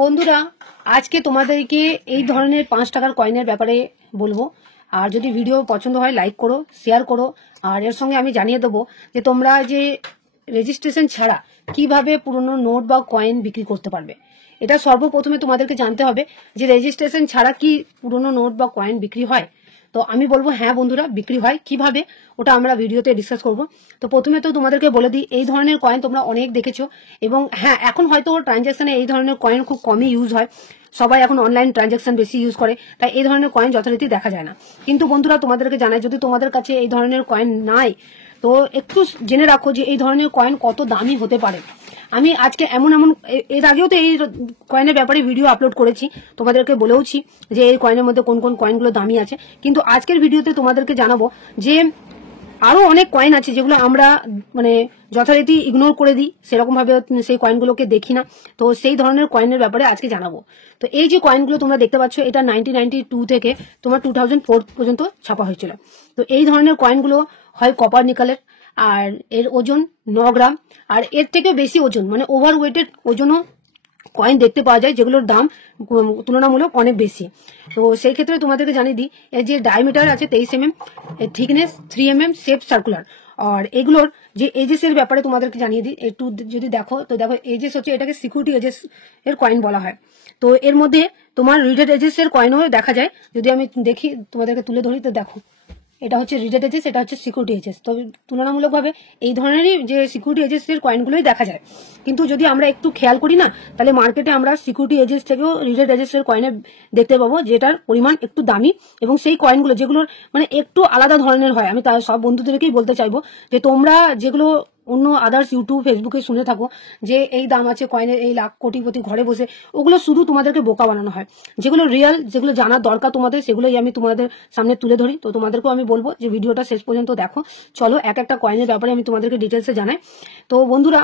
বন্ধুরা, আজকে তোমাদেরকে এই ধরনের 5 টাকার কয়েনের ব্যাপারে বলবো। আর যদি ভিডিও পছন্দ হয় লাইক করো, শেয়ার করো। আর এর সঙ্গে আমি জানিয়ে দেবো যে তোমরা যে রেজিস্ট্রেশন ছাড়া কিভাবে পুরনো নোট বা কয়েন বিক্রি করতে পারবে। এটা সর্বপ্রথমে তোমাদেরকে জানতে হবে যে রেজিস্ট্রেশন ছাড়া কি পুরনো নোট বা কয়েন বিক্রি হয়। তো আমি বলবো হ্যাঁ বন্ধুরা, বিক্রি হয়। কিভাবে ওটা আমরা ভিডিওতে ডিসকাস করব। তো প্রথমে তো তোমাদেরকে বলে দিই, এই ধরনের কয়েন তোমরা অনেক দেখেছো এবং হ্যাঁ, এখন হয়তো ট্রানজাকশনে এই ধরনের কয়েন খুব কমই ইউজ হয়। সবাই এখন অনলাইন ট্রানজাকশন বেশি ইউজ করে, তাই এই ধরনের কয়েন যথারীতি দেখা যায় না। কিন্তু বন্ধুরা, তোমাদেরকে জানাই, যদি তোমাদের কাছে এই ধরনের কয়েন নাই তো একটু জেনে রাখো যে এই ধরনের কয়েন কত দামি হতে পারে। আমি আজকে এমন এর আগেও তো এই কয়েনের ব্যাপারে ভিডিও আপলোড করেছি, তোমাদেরকে বলেওছি যে এই কয়েনের মধ্যে কোন কোন কয়েনগুলো দামি আছে। কিন্তু আজকের ভিডিওতে তোমাদেরকে জানাবো যে আরো অনেক কয়েন আছে যেগুলো আমরা মানে যথারীতি ইগনোর করে দিই, সেরকম ভাবে সেই কয়েনগুলোকে দেখি না। তো সেই ধরনের কয়েনের ব্যাপারে আজকে জানাবো। তো এই যে কয়েনগুলো তোমরা দেখতে পাচ্ছ, এটা 1992 থেকে তোমার 2004 পর্যন্ত ছাপা হয়েছিল। তো এই ধরনের কয়েনগুলো হয় কপার নিকেলের, আর এর ওজন 9 গ্রাম। আর এর থেকে বেশি ওজন মানে ওভার ওয়েটেড ওজনও কয়েন দেখতে পাওয়া যায়, যেগুলোর দাম তুলনামূলক অনেক বেশি। তো সেই ক্ষেত্রে তোমাদেরকে জানিয়ে দিই, এর যে ডায়ামিটার আছে 23 mm, এর থিকনেস 3 mm, শেপ সার্কুলার। আর এগুলোর যে এজেস এর ব্যাপারে তোমাদেরকে জানিয়ে দিই, একটু যদি দেখো তো দেখো, এজেস হচ্ছে, এটাকে সিকিউরিটি এজেস এর কয়েন বলা হয়। তো এর মধ্যে তোমার রিডেড এজেস এর কয়েনও দেখা যায়। যদি আমি দেখি তোমাদেরকে তুলে ধরি, তো দেখো এটা হচ্ছে রিডেড এজেস, এটা হচ্ছে সিকিউরিটি এজেস। তো তুলনামূলকভাবে এই ধরনেরই যে সিকিউরিটি এজেস এর কয়েনগুলোই দেখা যায়। কিন্তু যদি আমরা একটু খেয়াল করি না, তাহলে মার্কেটে আমরা সিকিউরিটি এজেস থেকেও রিডেড এজেস এর কয়েনে দেখতে পাবো যেটার পরিমাণ একটু দামি, এবং সেই কয়েনগুলো যেগুলোর মানে একটু আলাদা ধরনের হয়। আমি তার সব বন্ধুদেরকেই বলতে চাইবো যে তোমরা যেগুলো অন্য আদার্স ইউটিউব ফেসবুকে শুনে থাকো যে এই দাম আছে কয়েনের, এই লাখ কোটিপতি ঘরে বসে, ওগুলো শুধু তোমাদেরকে বোকা বানানো হয়। যেগুলো রিয়েল, যেগুলো জানার দরকার তোমাদের, সেগুলোই আমি তোমাদের সামনে তুলে ধরি। তো তোমাদেরকেও আমি বলবো যে ভিডিওটা শেষ পর্যন্ত দেখো। চলো এক একটা কয়েনের ব্যাপারে আমি তোমাদেরকে ডিটেলসে জানাই। তো বন্ধুরা,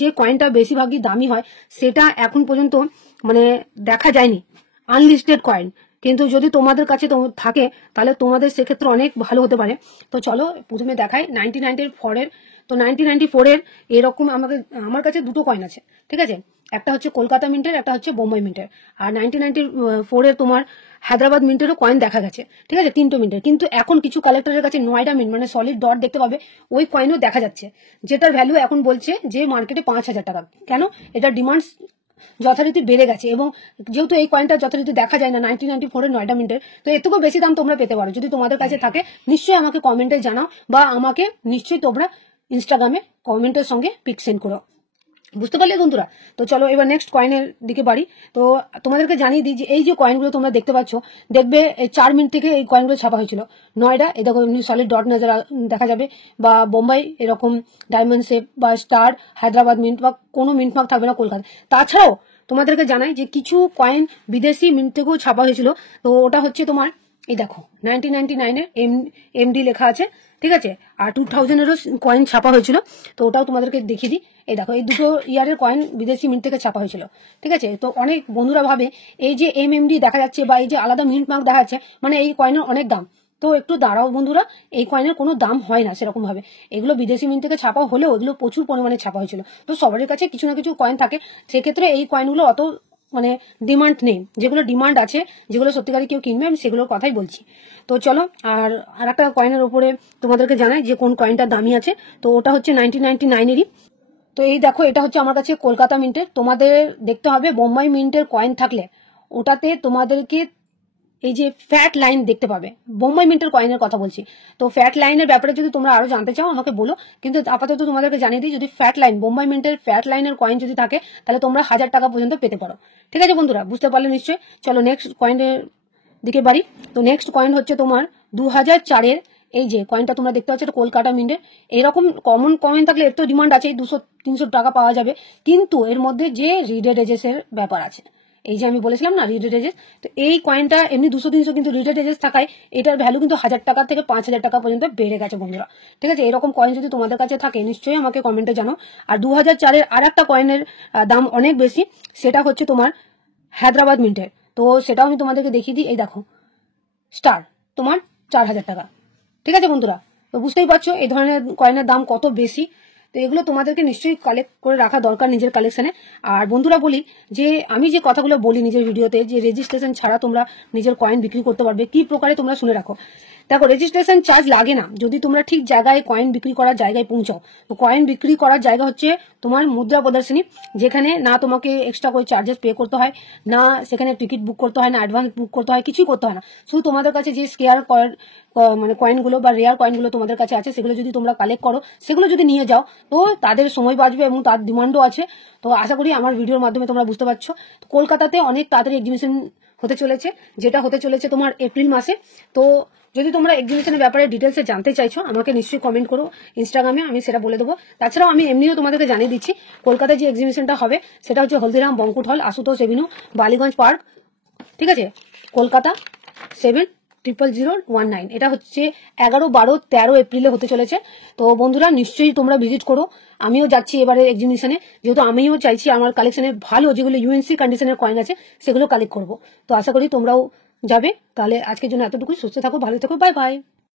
যে কয়েনটা বেশিরভাগই দামি হয় সেটা এখন পর্যন্ত মানে দেখা যায়নি, আনলিস্টেড কয়েন। কিন্তু যদি তোমাদের কাছে থাকে তাহলে তোমাদের সেক্ষেত্রে অনেক ভালো হতে পারে। তো চলো প্রথমে দেখাই 1994 এর। তো 1994 এর এরকম আমার কাছে দুটো কয়েন আছে, ঠিক আছে। একটা হচ্ছে কলকাতা মিন্টের, একটা হচ্ছে বোম্বাই মিন্টের। আর 1994 এর তোমার হায়দ্রাবাদ মিন্টেরও কয়েন দেখা গেছে, ঠিক আছে, 3টে মিন্টের। কিন্তু এখন কিছু কালেক্টরের কাছে নয়ডা মিন্ট মানে সলিড ডট দেখতে পাবে, ওই কয়েনও দেখা যাচ্ছে, যেটার ভ্যালু এখন বলছে যে মার্কেটে 5,000 টাকা। কেন? এটা ডিমান্ড যথারীতি বেড়ে গেছে, এবং যেহেতু এই কয়েনটা যথারীতি দেখা যায় না 1994 এর নয়ডা মিন্টের, তো এর থেকেও বেশি দাম তোমরা পেতে পারো। যদি তোমাদের কাছে থাকে নিশ্চয়ই আমাকে কমেন্টে জানাও, বা আমাকে নিশ্চয়ই তোমরা ইনস্টাগ্রামে কমেন্টের সঙ্গে পিক সেন্ড করো। বুঝতে পারলে বন্ধুরা? তো চলো এবার নেক্সট কয়েনের দিকে বাড়ি। তো তোমাদেরকে জানিয়ে দিই যে এই যে কয়েনগুলো তোমরা দেখতে পাচ্ছ, দেখবে এই 4 মিনিট থেকে এই কয়েনগুলো ছাপা হয়েছিল। নয়ডা এই দেখো এমনি সলিড ডট নজর দেখা যাবে, বা বোম্বাই এরকম ডায়মন্ড শেপ, বা স্টার, হায়দ্রাবাদ মিন্ট, বা কোনো মিন্ট মার্ক থাকবে না কলকাতা। তাছাড়াও তোমাদেরকে জানাই যে কিছু কয়েন বিদেশি মিন্ট থেকেও ছাপা হয়েছিল। তো ওটা হচ্ছে তোমার এই দেখো 1999 এর এমডি লেখা আছে, ঠিক আছে। আর 2000 এরও কয়েন ছাপা হয়েছিল। তো ওটাও তোমাদেরকে দেখিয়ে দিই। এই দেখো এই দুটো ইয়ারের কয়েন বিদেশি মিন্ট থেকে ছাপা হয়েছিল, ঠিক আছে। তো অনেক বন্ধুরা ভাবে এই যে এমএমডি দেখা যাচ্ছে বা এই যে আলাদা মিন্ট মার্ক দেখা যাচ্ছে মানে এই কয়েনের অনেক দাম। তো একটু দাঁড়াও বন্ধুরা, এই কয়েনের কোনো দাম হয় না সেরকম ভাবে। এগুলো বিদেশি মিন্ট থেকে ছাপা হলেও এগুলো প্রচুর পরিমাণে ছাপা হয়েছিল। তো সবার কাছে কিছু না কিছু কয়েন থাকে, সেক্ষেত্রে এই কয়েনগুলো অত মানে ডিমান্ড নেই। যেগুলো ডিমান্ড আছে, যেগুলো সত্যিকারে কেউ কিনবে, আমি সেগুলোর কথাই বলছি। তো চলো আর একটা কয়েনের উপরে তোমাদেরকে জানাই যে কোন কয়েনটা দামি আছে। তো ওটা হচ্ছে 1999 এরই। তো এই দেখো এটা হচ্ছে আমার কাছে কলকাতা মিন্টের। তোমাদের দেখতে হবে বোম্বাই মিন্টের কয়েন থাকলে ওটাতে তোমাদেরকে এই যে ফ্যাট লাইন দেখতে পাবে। বোম্বাই মিন্টের কয়েনের কথা বলছি। তো ফ্যাট লাইনের ব্যাপারে যদি তোমরা আরো জানতে চাও আমাকে বলো, কিন্তু আপাতত তোমাদেরকে জানিয়ে দিই, যদি ফ্যাট লাইন, বোম্বাই মিন্টের ফ্যাট লাইনের কয়েন যদি থাকে তাহলে তোমরা 1000 টাকা পর্যন্ত পেতে পারো, ঠিক আছে বন্ধুরা? বুঝতে পারলে নিশ্চয়ই। চলো নেক্সট কয়েনের দিকে বাড়ি। তো নেক্সট কয়েন হচ্ছে তোমার 2004 এর। এই যে কয়েনটা তোমরা দেখতে পাচ্ছ, এটা কলকাতা মিন্টের। এরকম কমন কয়েন থাকলে এর তো ডিমান্ড আছে, 200-300 টাকা পাওয়া যাবে। কিন্তু এর মধ্যে যে রিডেড এজেস এর ব্যাপার আছে, এই যে আমি বলেছিলাম না রিডেড এজেস, তো এই কয়েনটা এমনি 200-300, কিন্তু রিডেড এজেস থাকায় এটার ভ্যালু কিন্তু 1000 টাকা থেকে 5000 টাকা পর্যন্ত বেড়ে গেছে বন্ধুরা, ঠিক আছে। এরকম কয়েন যদি তোমাদের কাছে থাকে নিশ্চয়ই আমাকে কমেন্টে জানাও। আর 2004 এর আর একটা কয়েনের দাম অনেক বেশি, সেটা হচ্ছে তোমার হায়দ্রাবাদ মিন্টের। তো সেটাও আমি তোমাদেরকে দেখিয়ে দিই। এই দেখো স্টার, তোমার 4000 টাকা, ঠিক আছে বন্ধুরা। তো বুঝতেই পারছো এই ধরনের কয়েনের দাম কত বেশি। তো এগুলো তোমাদেরকে নিশ্চয়ই কালেক্ট করে রাখা দরকার নিজের কালেকশনে। আর বন্ধুরা বলি যে আমি যে কথাগুলো বলি নিজের ভিডিওতে, যে রেজিস্ট্রেশন ছাড়া তোমরা নিজের কয়েন বিক্রি করতে পারবে, কি প্রকারে তোমরা শুনে রাখো। দেখো, রেজিস্ট্রেশন চার্জ লাগে না যদি তোমরা ঠিক জায়গায় কয়েন বিক্রি করার জায়গায় পৌঁছাও। তো কয়েন বিক্রি করার জায়গা হচ্ছে তোমার মুদ্রা প্রদর্শনী, যেখানে না তোমাকে এক্সট্রা করে চার্জেস পে করতে হয়, না সেখানে টিকিট বুক করতে হয়, না অ্যাডভান্স বুক করতে হয়, কিছুই করতে হয় না। শুধু তোমাদের কাছে যে স্কেয়ার মানে কয়েনগুলো বা রেয়ার কয়েনগুলো তোমাদের কাছে আছে, সেগুলো যদি তোমরা কালেক্ট করো, সেগুলো যদি নিয়ে যাও, তো তাদের সময় বাঁচবে এবং তার ডিমান্ডও আছে। তো আশা করি আমার ভিডিওর মাধ্যমে তোমরা বুঝতে পারছো। তো কলকাতাতে অনেক তাড়াতাড়ি এক্সিবিশন হতে চলেছে, যেটা হতে চলেছে তোমার এপ্রিল মাসে। তো যদি তোমরা এক্সিবিশনের ব্যাপারে ডিটেলসে জানতে চাইছো, আমাকে নিশ্চয়ই কমেন্ট করো ইনস্টাগ্রামে, আমি সেটা বলে দেবো। তাছাড়াও আমি এমনিও তোমাদেরকে জানিয়ে দিচ্ছি, কলকাতায় যে এক্সিবিশনটা হবে সেটা হচ্ছে হলদিরাম বঙ্কুট হল, আশুতোষ এভিনিউ, বালিগঞ্জ পার্ক, ঠিক আছে, কলকাতা 70019। এটা হচ্ছে 11, 12, 13 এপ্রিলে হতে চলেছে। তো বন্ধুরা নিশ্চয়ই তোমরা ভিজিট করো। আমিও যাচ্ছি এবারে এক্সিবিশনে, যেহেতু আমিও চাইছি আমার কালেকশনে ভালো যেগুলো ইউএনসি কন্ডিশনের কয়েন আছে সেগুলো কালেক্ট করবো। তো আশা করি তোমরাও যাবে। তাহলে আজকের জন্য এতটুকুই। সুস্থ থাকো, ভালো থাকো, বাই বাই।